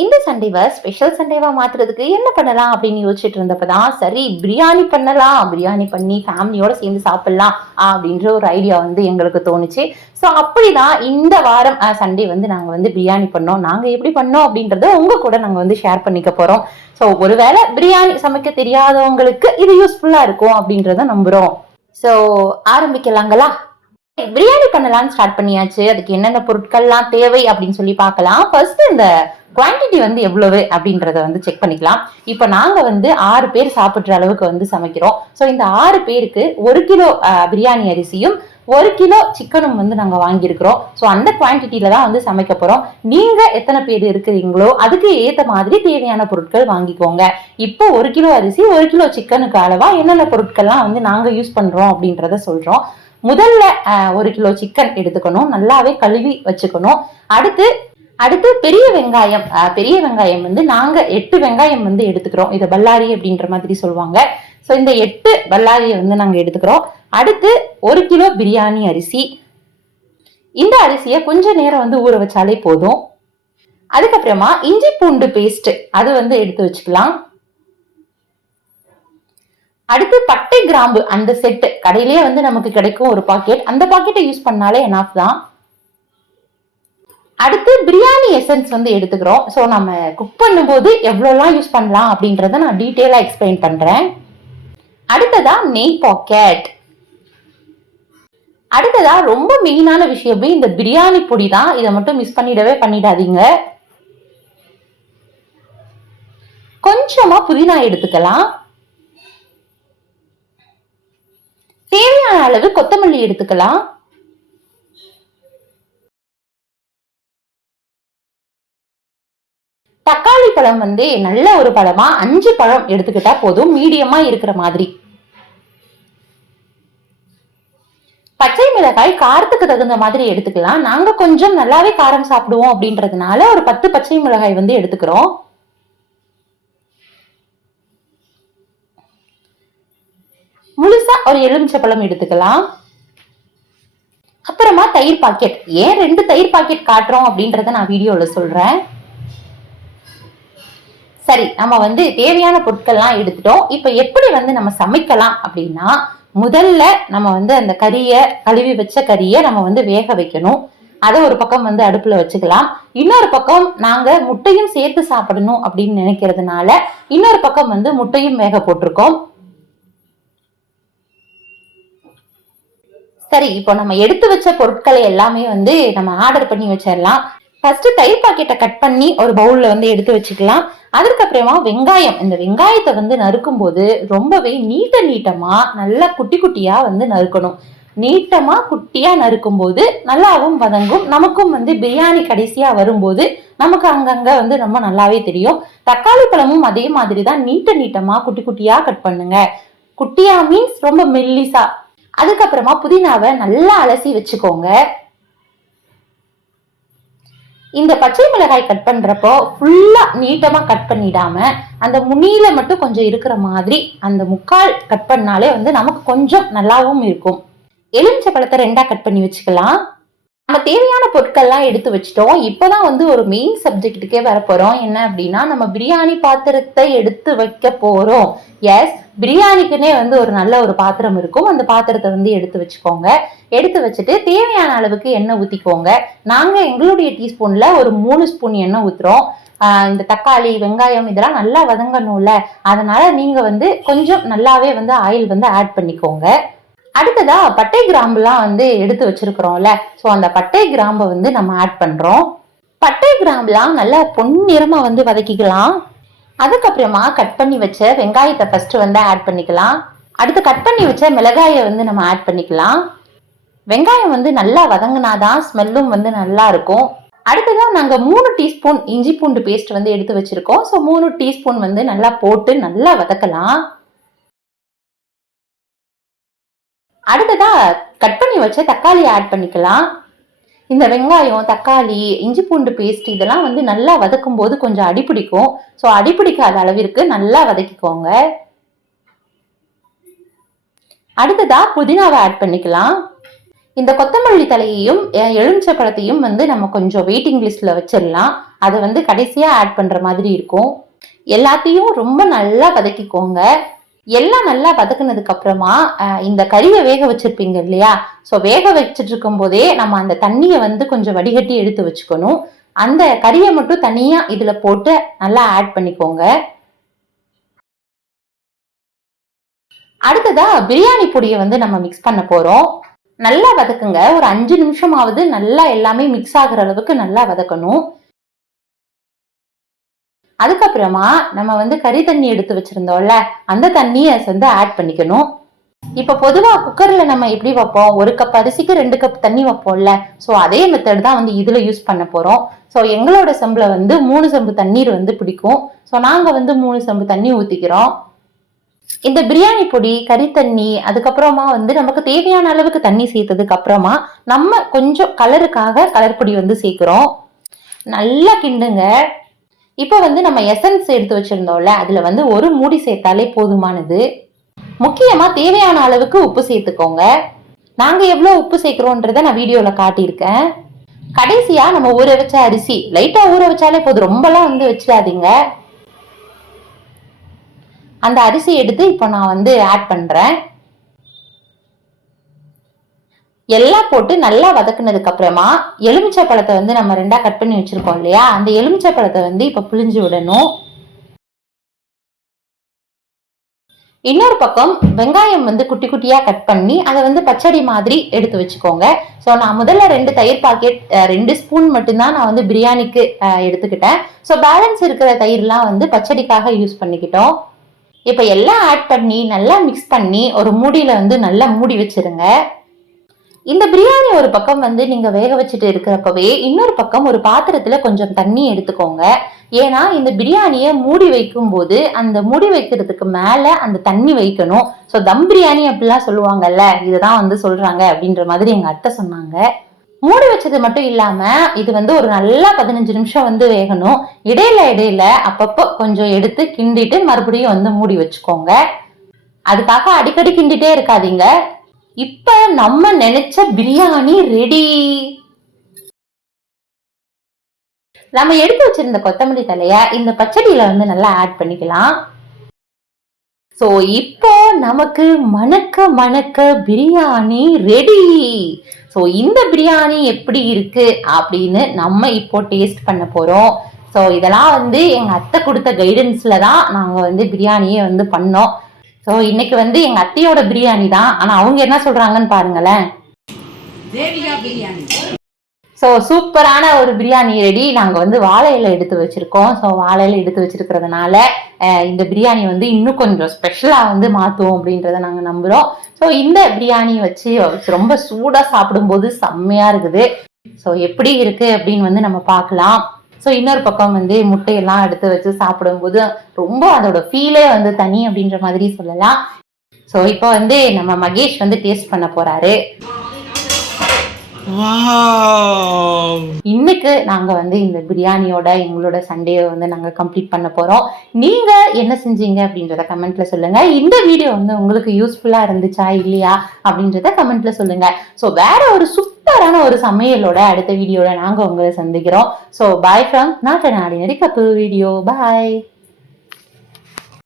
இந்த சண்டேவை ஸ்பெஷல் சண்டேவா மாத்துறதுக்கு என்ன பண்ணலாம் அப்படின்னு யோசிச்சுட்டு இருந்தப்பதான் சரி பிரியாணி பண்ணலாம், பிரியாணி பண்ணி ஃபேமிலியோட சேர்ந்து சாப்பிடலாம் அப்படின்ற ஒரு ஐடியா வந்து எங்களுக்கு தோணுச்சு. ஸோ அப்படிதான் இந்த வாரம் சண்டே வந்து நாங்க வந்து பிரியாணி பண்ணோம். நாங்க எப்படி பண்ணோம் அப்படின்றத உங்க கூட நாங்க வந்து ஷேர் பண்ணிக்க போறோம். ஸோ ஒருவேளை பிரியாணி சமைக்க தெரியாதவங்களுக்கு இது யூஸ்ஃபுல்லா இருக்கும் அப்படின்றத நம்புறோம். ஸோ ஆரம்பிக்கலாங்களா? பிரியாணி பண்ணலாம்னு ஸ்டார்ட் பண்ணியாச்சு. அதுக்கு என்னென்ன பொருட்கள்லாம் தேவை அப்படின்னு சொல்லி பார்க்கலாம். ஃபர்ஸ்ட் இந்த குவான்டிட்டி வந்து எவ்வளவு அப்படின்றத வந்து செக் பண்ணிக்கலாம். இப்போ நாங்க வந்து 6 பேர் சாப்பிட்ற அளவுக்கு வந்து சமைக்கிறோம். ஸோ இந்த 6 பேருக்கு 1 கிலோ பிரியாணி அரிசியும் 1 கிலோ சிக்கனும் வந்து நாங்க வாங்கியிருக்கிறோம். ஸோ அந்த குவான்டிட்டியில தான் வந்து சமைக்க போறோம். நீங்க எத்தனை பேர் இருக்கிறீங்களோ அதுக்கு ஏத்த மாதிரி தேவையான பொருட்கள் வாங்கிக்கோங்க. இப்போ 1 கிலோ அரிசி 1 கிலோ சிக்கனுக்கு அளவா என்னென்ன பொருட்கள்லாம் வந்து நாங்க யூஸ் பண்றோம் அப்படின்றத சொல்றோம். முதல்ல 1 கிலோ சிக்கன் எடுத்துக்கணும், நல்லாவே கழுவி வச்சுக்கணும். அடுத்து பெரிய வெங்காயம் வந்து நாங்க 8 வெங்காயம் வந்து எடுத்துக்கிறோம். இதை பல்லாரி அப்படின்ற மாதிரி சொல்லுவாங்க. ஸோ இந்த 8 பல்லாரியை வந்து நாங்க எடுத்துக்கிறோம். அடுத்து 1 கிலோ பிரியாணி அரிசி. இந்த அரிசியை கொஞ்ச நேரம் வந்து ஊற வச்சாலே போதும். அதுக்கப்புறமா இஞ்சி பூண்டு பேஸ்ட் அது வந்து எடுத்து வச்சுக்கலாம். அடுத்து பட்டை கிராம்பு அந்த செட் கடையிலேயே வந்து நமக்கு கிடைக்கும் ஒரு பாக்கெட், அந்த பாக்கெட்டை யூஸ் பண்ணாலே எனாஃப் தான். அடுத்து பிரியாணி எசன்ஸ் வந்து எடுத்துக்கிறோம். ஸோ நம்ம குக் பண்ணும்போது எவ்வளோலாம் யூஸ் பண்ணலாம் அப்படின்றத நான் டீட்டெயிலாக எக்ஸ்பிளைன் பண்றேன். அடுத்ததா நெய் பாக்கெட். அடுத்ததா ரொம்ப மெயினான விஷயமே இந்த பிரியாணி பொடி தான். இதை மட்டும் மிஸ் பண்ணிடாதீங்க. கொஞ்சமா புதினா எடுத்துக்கலாம். தேவையான அளவு கொத்தமல்லி எடுத்துக்கலாம். தக்காளி பழம் வந்து நல்ல ஒரு பழமா 5 பழம் எடுத்துக்கிட்டா போதும், மீடியமா இருக்கிற மாதிரி. பச்சை மிளகாய் காரத்துக்கு தகுந்த மாதிரி எடுத்துக்கலாம். நாங்க கொஞ்சம் நல்லாவே காரம் சாப்பிடுவோம் அப்படின்றதுனால ஒரு 10 பச்சை மிளகாய் வந்து எடுத்துக்கிறோம். முழுசா ஒரு எலுமிச்சை பழம் எடுத்துக்கலாம். அப்புறமா தயிர் பாக்கெட். ஏன் 2 தயிர் பாக்கெட் காட்டுறோம் அப்படின்றத நான் வீடியோல சொல்றேன். சரி, நம்ம வந்து தேவையான பொருட்கள்லாம் எடுத்துட்டோம். இப்ப எப்படி வந்து நம்ம சமைக்கலாம் அப்படின்னா, முதல்ல நம்ம வந்து அந்த கழுவி வச்ச கறியை நம்ம வந்து வேக வைக்கணும். அதை ஒரு பக்கம் வந்து அடுப்புல வச்சுக்கலாம். இன்னொரு பக்கம் நாங்க முட்டையும் சேர்த்து சாப்பிடணும் அப்படின்னு நினைக்கிறதுனால இன்னொரு பக்கம் வந்து முட்டையும் வேக போட்டிருக்கோம். சரி, இப்போ நம்ம எடுத்து வச்ச பொருட்களை எல்லாமே வந்து நம்ம ஆர்டர் பண்ணி வச்சிடலாம். ஃபர்ஸ்ட் தயிர் பாக்கெட்டை கட் பண்ணி ஒரு பவுல்ல வந்து எடுத்து வச்சுக்கலாம். அதுக்கப்புறமா வெங்காயம், இந்த வெங்காயத்தை வந்து நறுக்கும் போது ரொம்பவே நீட்டமா நல்லா குட்டி குட்டியா வந்து நறுக்கணும். நீட்டமா குட்டியா நறுக்கும் போது நல்லாவும் வதங்கும். நமக்கும் வந்து பிரியாணி கடைசியா வரும்போது நமக்கு அங்கங்க வந்து ரொம்ப நல்லாவே தெரியும். தக்காளி பழமும் அதே மாதிரி தான் நீட்டமா குட்டி குட்டியா கட் பண்ணுங்க. குட்டியா மீன்ஸ் ரொம்ப மெல்லிசா. அதுக்கப்புறமா புதினாவை நல்லா அலசி வச்சுக்கோங்க. இந்த பச்சை மிளகாய் கட் பண்றப்போ ஃபுல்லா நீட்டமா கட் பண்ணிடாம அந்த முனியில மட்டும் கொஞ்சம் இருக்கிற மாதிரி அந்த முக்கால் கட் பண்ணாலே வந்து நமக்கு கொஞ்சம் நல்லாவும் இருக்கும். எலுமிச்சை பழத்தை 2ஆ கட் பண்ணி வச்சுக்கலாம். நம்ம தேவையான பொருட்கள்லாம் எடுத்து வச்சுட்டோம். இப்பதான் வந்து ஒரு மெயின் சப்ஜெக்டுக்கே வர போறோம். என்ன அப்படின்னா, நம்ம பிரியாணி பாத்திரத்தை எடுத்து வைக்க போறோம். எஸ், பிரியாணிக்குன்னே வந்து ஒரு நல்ல ஒரு பாத்திரம் இருக்கும். அந்த பாத்திரத்தை வந்து எடுத்து வச்சுக்கோங்க. எடுத்து வச்சுட்டு தேவையான அளவுக்கு எண்ணெய் ஊத்திக்கோங்க. நாங்க எங்களுடைய டீஸ்பூன்ல ஒரு 3 ஸ்பூன் எண்ணெய் ஊத்துறோம். இந்த தக்காளி வெங்காயம் இதெல்லாம் நல்லா வதங்கணும்ல, அதனால நீங்க வந்து கொஞ்சம் நல்லாவே வந்து ஆயில் வந்து ஆட் பண்ணிக்கோங்க. அடுத்ததா பட்டை கிராம்புலாம் வந்து எடுத்து வச்சிருக்கிறோம்ல, ஸோ அந்த பட்டை கிராம்பை வந்து நம்ம ஆட் பண்றோம். பட்டை கிராம்புலாம் நல்லா பொன்னிறமா வந்து வதக்கிக்கலாம். அதுக்கப்புறமா கட் பண்ணி வச்ச வெங்காயத்தை ஃபர்ஸ்ட் வந்து ஆட் பண்ணிக்கலாம். அடுத்து கட் பண்ணி வச்ச மிளகாயை வந்து நம்ம ஆட் பண்ணிக்கலாம். வெங்காயம் வந்து நல்லா வதங்கினாதான் ஸ்மெல்லும் வந்து நல்லா இருக்கும். அடுத்ததான் நாங்க 3 டீஸ்பூன் இஞ்சி பூண்டு பேஸ்ட் வந்து எடுத்து வச்சிருக்கோம். ஸோ 3 டீஸ்பூன் வந்து நல்லா போட்டு நல்லா வதக்கலாம். அடுத்ததா கட் பண்ணி வச்ச தக்காளி ஆட் பண்ணிக்கலாம். இந்த வெங்காயம் தக்காளி இஞ்சி பூண்டு பேஸ்ட் இதெல்லாம் வந்து நல்லா வதக்கும் போது கொஞ்சம் அடிப்பிடிக்கும். ஸோ அடிப்பிடிக்காத அளவிற்கு நல்லா வதக்கிக்கோங்க. அடுத்ததா புதினாவை ஆட் பண்ணிக்கலாம். இந்த கொத்தமல்லி தலையையும் எலுமிச்சை பழத்தையும் வந்து நம்ம கொஞ்சம் வெயிட்டிங் லிஸ்ட்ல வச்சிடலாம். அதை வந்து கடைசியா ஆட் பண்ற மாதிரி இருக்கும். எல்லாத்தையும் ரொம்ப நல்லா வதக்கிக்கோங்க. எல்லாம் நல்லா வதக்குனதுக்கு அப்புறமா இந்த கறியை வேக வச்சிருப்பீங்க இல்லையா, ஸோ வேக வச்சுட்டு இருக்கும் போதே நம்ம அந்த தண்ணியை வந்து கொஞ்சம் வடிகட்டி எடுத்து வச்சுக்கணும். அந்த கறியை மட்டும் தனியா இதுல போட்டு நல்லா ஆட் பண்ணிக்கோங்க. அடுத்ததா பிரியாணி பொடியை வந்து நம்ம மிக்ஸ் பண்ண போறோம். நல்லா வதக்குங்க. ஒரு 5 நிமிஷமாவது நல்லா எல்லாமே மிக்ஸ் ஆகுற அளவுக்கு நல்லா வதக்கணும். அதுக்கப்புறமா நம்ம வந்து கறி தண்ணி எடுத்து வச்சிருந்தோம்ல, அந்த தண்ணியை வந்து ஆட் பண்ணிக்கணும். இப்ப பொதுவா குக்கர்ல நம்ம எப்படி வைப்போம், 1 கப் அரிசிக்கு 2 கப் தண்ணி வைப்போம்ல, ஸோ அதே மெத்தட் தான் வந்து இதுல யூஸ் பண்ண போறோம். ஸோ எங்களோட செம்புல வந்து 3 செம்பு தண்ணீர் வந்து பிடிக்கும். ஸோ நாங்க வந்து 3 செம்பு தண்ணி ஊத்திக்கிறோம். இந்த பிரியாணி பொடி, கறி தண்ணி, அதுக்கப்புறமா வந்து நமக்கு தேவையான அளவுக்கு தண்ணி சேர்த்ததுக்கு அப்புறமா நம்ம கொஞ்சம் கலருக்காக கலர் பொடி வந்து சேர்க்கிறோம். நல்லா கிண்டுங்க. இப்ப வந்து நம்ம எசன்ஸ் எடுத்து வச்சிருந்தோம்ல, அதுல வந்து ஒரு மூடி சேர்த்தாலே போதுமானது. முக்கியமா தேவையான அளவுக்கு உப்பு சேர்த்துக்கோங்க. நாங்க எவ்வளவு உப்பு சேர்க்கிறோன்றத நான் வீடியோல காட்டியிருக்கேன். கடைசியா நம்ம ஊற வச்ச அரிசி லைட்டா ஊற வச்சாலே போதும், ரொம்பலாம் வந்து வச்சிடாதீங்க. அந்த அரிசி எடுத்து இப்போ நான் வந்து ஆட் பண்றேன். எல்லாம் போட்டு நல்லா வதக்குனதுக்கு அப்புறமா எலுமிச்சை பழத்தை வந்து நம்ம 2ஆ கட் பண்ணி வச்சிருக்கோம் இல்லையா, அந்த எலுமிச்சை பழத்தை வந்து இப்ப புளிஞ்சு விடணும். இன்னொரு பக்கம் வெங்காயம் வந்து குட்டி குட்டியா கட் பண்ணி அதை வந்து பச்சடி மாதிரி எடுத்து வச்சுக்கோங்க. ஸோ நான் முதல்ல 2 தயிர் பாக்கெட் 2 ஸ்பூன் மட்டும்தான் நான் வந்து பிரியாணிக்கு எடுத்துக்கிட்டேன். ஸோ பேலன்ஸ் இருக்கிற தயிர்லாம் வந்து பச்சடிக்காக யூஸ் பண்ணிக்கிட்டோம். இப்ப எல்லாம் ஆட் பண்ணி நல்லா மிக்ஸ் பண்ணி ஒரு மூடியில வந்து நல்லா மூடி வச்சிருங்க. இந்த பிரியாணி ஒரு பக்கம் வந்து நீங்க வேக வச்சுட்டு இருக்கிறப்பவே இன்னொரு பக்கம் ஒரு பாத்திரத்துல கொஞ்சம் தண்ணி எடுத்துக்கோங்க. ஏன்னா இந்த பிரியாணியை மூடி வைக்கும் போது அந்த மூடி வைக்கிறதுக்கு மேல அந்த தண்ணி வைக்கணும். ஸோ தம் பிரியாணி அப்படிலாம் சொல்லுவாங்கல்ல, இதுதான் வந்து சொல்றாங்க அப்படின்ற மாதிரி எங்க அத்தை சொன்னாங்க. மூடி வச்சது மட்டும் இல்லாம இது வந்து ஒரு நல்லா 15 நிமிஷம் வந்து வேகணும். இடையில இடையில அப்பப்போ கொஞ்சம் எடுத்து கிண்டிட்டு மறுபடியும் வந்து மூடி வச்சுக்கோங்க. அதுக்காக அடிக்கடி கிண்டிட்டே இருக்காதீங்க. இப்ப நம்ம நினைச்ச பிரியாணி ரெடி. நம்ம எடுத்து வச்சிருந்த கொத்தமல்லி தலைய இந்த பச்சடியில வந்து நல்லா ஆட் பண்ணிக்கலாம். சோ இப்போ நமக்கு மணக்க மணக்க பிரியாணி ரெடி. ஸோ இந்த பிரியாணி எப்படி இருக்கு அப்படின்னு நம்ம இப்போ டேஸ்ட் பண்ண போறோம். ஸோ இதெல்லாம் வந்து எங்க அத்தை கொடுத்த கைடன்ஸ்ல தான் நாங்க வந்து பிரியாணியே வந்து பண்ணோம். ஸோ இன்னைக்கு வந்து எங்க அத்தையோட பிரியாணி தான், ஆனா அவங்க என்ன சொல்றாங்கன்னு பாருங்களேன். ஸோ சூப்பரான ஒரு பிரியாணி ரெடி. நாங்கள் வந்து வாழை இலை எடுத்து வச்சிருக்கோம். ஸோ வாழை இலை எடுத்து வச்சிருக்கிறதுனால இந்த பிரியாணி வந்து இன்னும் கொஞ்சம் ஸ்பெஷலாக வந்து மாற்றுவோம் அப்படின்றத நாங்கள் நம்புகிறோம். ஸோ இந்த பிரியாணி வச்சு ரொம்ப சூடாக சாப்பிடும்போது செம்மையாக இருக்குது. ஸோ எப்படி இருக்கு அப்படின்னு வந்து நம்ம பார்க்கலாம். ஸோ இன்னொரு பக்கம் வந்து முட்டையெல்லாம் எடுத்து வச்சு சாப்பிடும்போது ரொம்ப அதோட ஃபீலே வந்து தனி அப்படின்ற மாதிரி சொல்லலாம். ஸோ இப்போ வந்து நம்ம மகேஷ் வந்து டேஸ்ட் பண்ண போறாரு. இன்னைக்கு நாங்க வந்து இந்த பிரியாணியோட எங்களோட சண்டேவை வந்து நாங்க கம்ப்ளீட் பண்ண போறோம். நீங்க என்ன செஞ்சீங்க அப்படின்றத கமெண்ட்ல சொல்லுங்க. இந்த வீடியோ வந்து உங்களுக்கு யூஸ்ஃபுல்லா இருந்துச்சா இல்லையா அப்படின்றத கமெண்ட்ல சொல்லுங்க. ஸோ வேற ஒரு சூப்பரான ஒரு சமையலோட அடுத்த வீடியோட நாங்க உங்களை சந்திக்கிறோம். So bye from not an ordinary couple video. Bye.